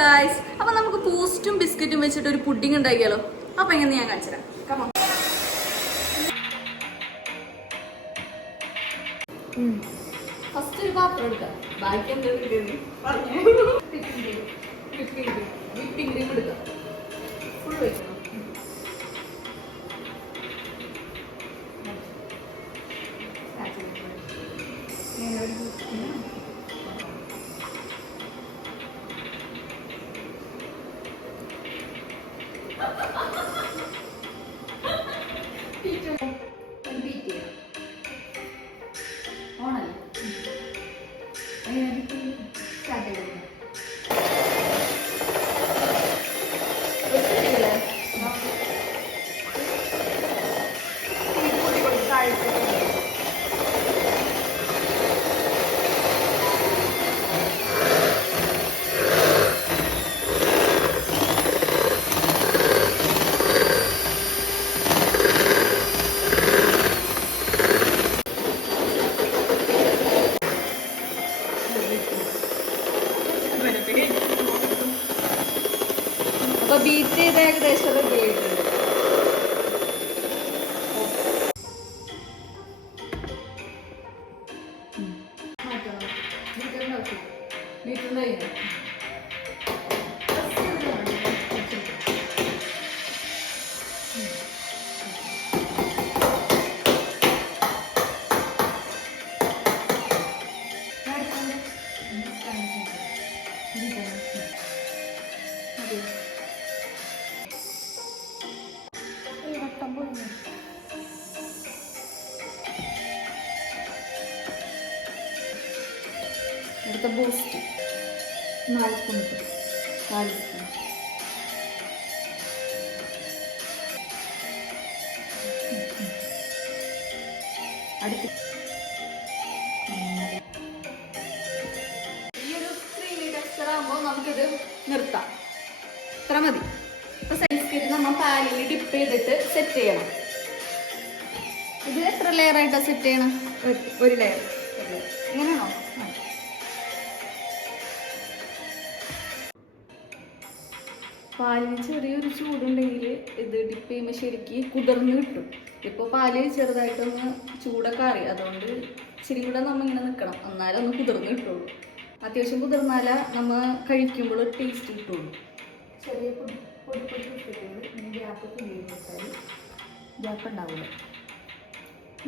Guys, അപ്പൊ നമുക്ക് ടോസ്റ്റും ബിസ്ക്കറ്റും വെച്ചിട്ട് ഒരു പുഡിംഗ് ഉണ്ടാക്കിയാലോ? അപ്പൊ എങ്ങനെ ഞാൻ കാണിച്ചുതരാം. ഫസ്റ്റ് ഒരു പാത്രം എടുക്കാം. ബാക്കി വിപ്പിംഗ് ക്രീം എടുക്കാം. ഫുൾ വെക്കണം. അപ്പൊ ബീറ്റ് ചെയ്ത് ഏകദേശം റെഡി ആയിട്ടുണ്ട്. അടുത്ത ബൂസ്റ്റ് 4 സ്പൂൺ. അടുത്ത് ഈ ഒരു ക്രീമി ടെക്സ്ചർ ആകുമ്പോൾ നമുക്കിത് നിർത്താം. ഇത്ര മതി. ഇപ്പൊ സൈസ്കരി നമ്മൾ പാലിൽ ഡിപ്പ് ചെയ്തിട്ട് സെറ്റ് ചെയ്യണം. ഇത് എത്ര ലെയർ ആയിട്ടാണ് സെറ്റ് ചെയ്യണം? ഒരു ലെയർ. ഇങ്ങനെയാണോ? പാലിന് ചെറിയൊരു ചൂടുണ്ടെങ്കിൽ ഇത് ഡിപ്പ് ചെയ്യുമ്പോൾ ശരിക്ക് കുതിർന്ന് കിട്ടും. ഇപ്പോൾ പാല് ചെറുതായിട്ടൊന്ന് ചൂടൊക്കെ അറിയാം, അതുകൊണ്ട് ഇച്ചിരി കൂടെ നമ്മൾ ഇങ്ങനെ നിൽക്കണം, എന്നാലും ഒന്ന് കുതിർന്ന് കിട്ടുള്ളൂ. അത്യാവശ്യം കുതിർന്നാല നമ്മൾ കഴിക്കുമ്പോൾ ഒരു ടേസ്റ്റ് കിട്ടുള്ളൂ. ചെറിയ പൊടി ബിസ്ക്കറ്റുകൾ ഇനി ഗ്യാപ്പ് ഫില്ല് ചെയ്ത് വെച്ചാൽ ഗ്യാപ്പ് ഉണ്ടാവില്ല.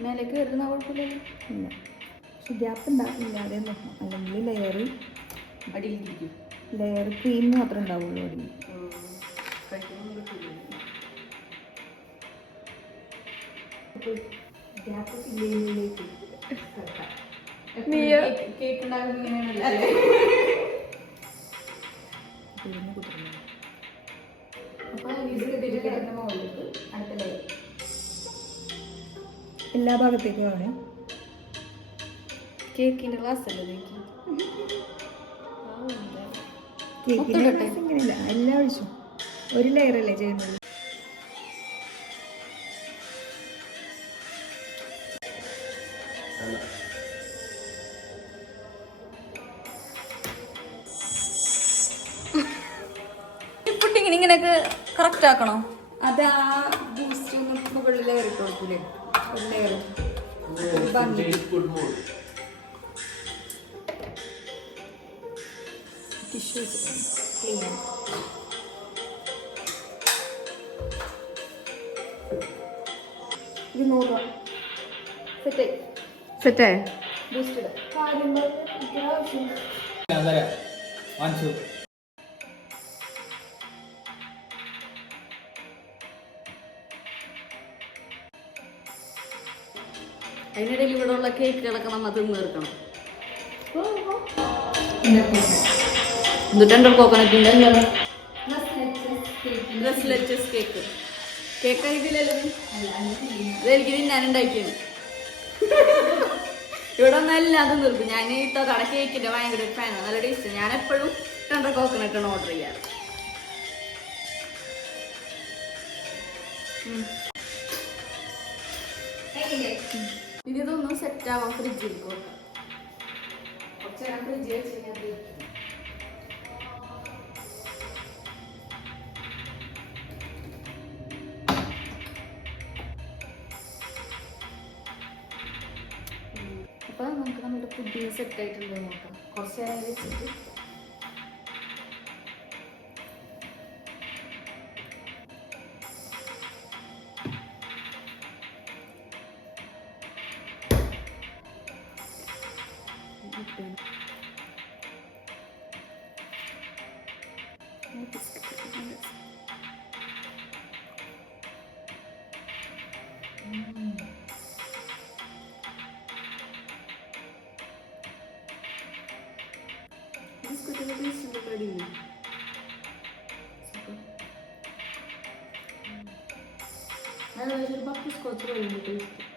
മേലേക്ക് കയറുന്ന കുഴപ്പമില്ലല്ലോ. ഇല്ല, പക്ഷെ ഗ്യാപ്പ് ഉണ്ടാവില്ലാതെ നോക്കണം, അല്ലെങ്കിൽ ലെയർ അടിയിലിരിക്കും. ലെയർ ക്രീം മാത്രമേ ഉണ്ടാവുള്ളൂ അടിയിൽ. ഗ്യാപ്പ് ഫില്ല് ചെയ്യുന്നതിലേക്ക് കേക്ക് ഉണ്ടാകുന്നത് ഇങ്ങനെയാണല്ലേ? അടുത്ത ലെയർ എല്ലാ ഭാഗത്തേക്കും ആണ്. കേക്കിന്റെ ഗ്ലാസ് അല്ലേ? ഇങ്ങനെയില്ല, എല്ലാം ഒഴിച്ചു ഒരു ലെയറല്ലേ ചെയ്യുന്നത്. പുഡിങ്ങിന് ഇങ്ങനെയൊക്കെ കറക്റ്റ് ആക്കണോ? അത് ആ ബൂസ്റ്റ് ഒന്ന് മുകളിൽ ലെയർ ഇട്ട് കൊടുക്കൂലേ? ഒരു ലെയർ ടിഷ്യൂ ക്ലീൻ. ഇത് 100 രൂപ. സെറ്റായി ബൂസ്റ്റഡ് കാര്യങ്ങൾ അതിനിടയിൽ ഇവിടെ ഉള്ള കേക്കുകളൊക്കെ നമ്മൾ തിന്നീർക്കണം. ടെൻഡർ കോക്കനട്ടിൻ്റെ കേക്ക് കേക്ക് ഇതിലല്ലോ. ഇതെനിക്ക് തിന്നാനുണ്ടാക്കിയാണ്. ഇവിടെ ഒന്നും എല്ലാതും നിർത്തും. ഞാൻ ഈ കട കേക്കിൻ്റെ ഭയങ്കര ഫാനാണ്, നല്ല ടേസ്റ്റ്. ഞാൻ എപ്പോഴും ടെൻഡർ കോക്കനട്ടാണ് ഓർഡർ ചെയ്യാറ്. ഇതൊന്നും സെറ്റ് ആവാൻ ഫ്രിഡ്ജിൽ കൊടുക്കാം. കുറച്ച് നേരം ഫ്രിഡ്ജിൽ വെച്ച് കഴിഞ്ഞാൽ പുഡിങ് സെറ്റ് ആയിട്ടുണ്ടോ നോക്കാം. കുറച്ച് നേരം വെച്ചിട്ട് ബിസ്ക്കറ്റിന്റെ ടേസ്റ്റ് കടിയില്ല. അതായത് ഒരു ബട്ടർ സ്കോച്ച് പോലെ ടേസ്റ്റ്.